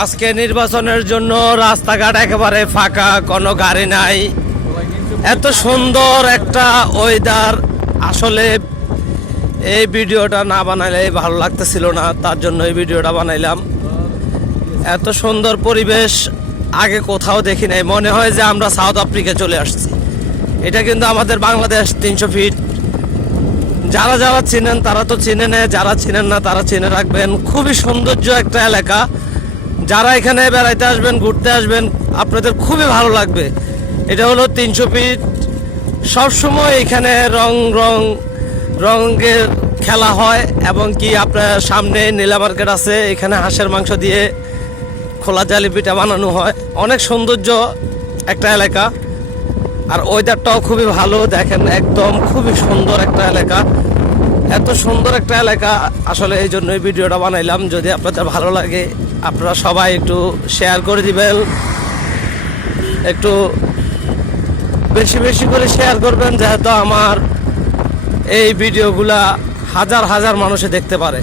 আজকে নির্বাচনের জন্য রাস্তাঘাট একেবারে ফাঁকা, কোনো গাড়ি নাই। এত সুন্দর একটা ওয়েদার, আসলে এই ভিডিওটা না বানাইলে ভালো লাগতেছিল না, তার জন্য এই ভিডিওটা বানাইলাম। এত সুন্দর পরিবেশ আগে কোথাও দেখি নাই, মনে হয় যে আমরা সাউথ আফ্রিকা চলে আসছি। এটা কিন্তু আমাদের বাংলাদেশ 300 ফিট। যারা যারা চিনেন তারা তো চিনে নেয়, যারা চিনেন না তারা চিনে রাখবেন। খুবই সৌন্দর্য একটা এলাকা, যারা এখানে বেড়াইতে আসবেন, ঘুরতে আসবেন, আপনাদের খুবই ভালো লাগবে। এটা হলো 300 ফিট। সবসময় এখানে রঙের খেলা হয়, এবং কি আপনার সামনে নীলা মার্কেট আছে, এখানে হাঁসের মাংস দিয়ে খোলা জালি পিঠা বানানো হয়। অনেক সৌন্দর্য একটা এলাকা, আর ওয়েদারটাও খুবই ভালো। দেখেন একদম খুবই সুন্দর একটা এলাকা, এত সুন্দর একটা এলাকা। আসলে এই জন্যই ভিডিওটা বানাইলাম। যদি আপনাদের ভালো লাগে আপনারা সবাই একটু শেয়ার করে দিবেন, একটু বেশি বেশি করে শেয়ার করবেন, যেহেতু আমার এই ভিডিওগুলা হাজার হাজার মানুষে দেখতে পারে।